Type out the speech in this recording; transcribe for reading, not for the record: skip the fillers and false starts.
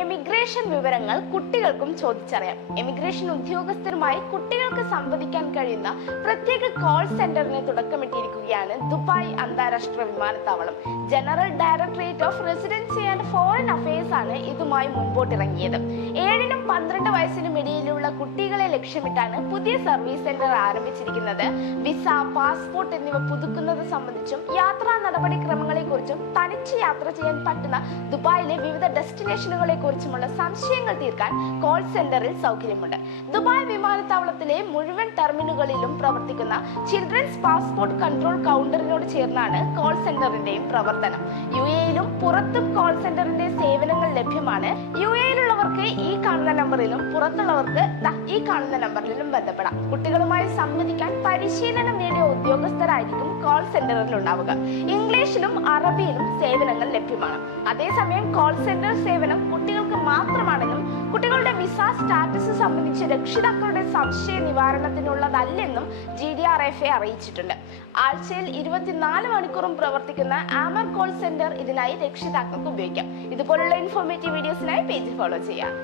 Emigration വിവരങ്ങൾ കുട്ടികൾക്കും ചോദിച്ചറിയാം. എമിഗ്രേഷൻ ഉദ്യോഗസ്ഥരുമായി കുട്ടികൾക്ക് സംവദിക്കാൻ കഴിയുന്ന പ്രത്യേക കോൾ സെന്ററിന് തുടക്കമിട്ടിരിക്കുകയാണ് ദുബായ് അന്താരാഷ്ട്ര വിമാനത്താവളം. General directorate of residency and foreign affairs ആണ് ഇതുമായി മുൻപോട്ടിറങ്ങിയത്. 7-നും 12 വയസ്സിനും ഇടയിലുള്ള കുട്ടികളെ ലക്ഷ്യമിട്ടാണ് പുതിയ സർവീസ് സെന്റർ ആരംഭിച്ചിരിക്കുന്നത്. വിസ, പാസ്പോർട്ട് എന്നിവ പുതുക്കുന്നത് സംബന്ധിച്ചും യാത്രാ നടപടിക്രമങ്ങളെ കുറിച്ചും തനിച്ച് യാത്ര ചെയ്യാൻ പറ്റുന്ന ദുബായിലെ വിവിധ ഡെസ്റ്റിനേഷനുകളെ കുറിച്ചുമുള്ള സംശയങ്ങൾ തീർക്കാൻ കോൾ സെന്ററിൽ സൗകര്യമുണ്ട്. ദുബായ് വിമാനത്താവളത്തിലെ മുഴുവൻ ടെർമിനലുകളിലും പ്രവർത്തിക്കുന്ന ചിൽഡ്രൻസ് പാസ്പോർട്ട് കൺട്രോൾ കൗണ്ടറിനോട് ചേർന്നാണ് കോൾ സെന്ററിന്റെയും പ്രവർത്തനം. UAE-യിലും പുറത്തും കോൾ സെന്ററിന്റെ സേവനങ്ങൾ ലഭ്യമാണ്. UAE-യിലുള്ളവർക്ക് ഈ കാണുന്ന നമ്പറിലും പുറത്തുള്ളവർക്ക് ഈ കാണുന്ന നമ്പറിലും ബന്ധപ്പെടാം. കുട്ടികളുമായി സംവദിക്കാൻ പരിശീലനം നേടിയ ഉദ്യോഗസ്ഥരായിരിക്കും കോൾ സെന്ററിൽ ഉണ്ടാവുക. ഇംഗ്ലീഷിലും അറബിയിലും സേവനങ്ങൾ ലഭ്യമാണ്. അതേസമയം കോൾ സെന്റർ സേവനം കുട്ടികൾക്ക് മാത്രമാണെന്നും കുട്ടികളുടെ വിസ സ്റ്റാറ്റസ് സംബന്ധിച്ച് രക്ഷിതാക്കളുടെ സംശയ നിവാരണത്തിനുള്ളതല്ലെന്നും GDRFA അറിയിച്ചിട്ടുണ്ട്. ആഴ്ചയിൽ 24 മണിക്കൂറും പ്രവർത്തിക്കുന്ന ആമർ കോൾ സെന്റർ ഇതിനായി രക്ഷിതാക്കൾക്ക് ഉപയോഗിക്കാം. ഇതുപോലുള്ള ഇൻഫോർമേറ്റീവ് വീഡിയോസിനായി പേജ് ഫോളോ ചെയ്യാം.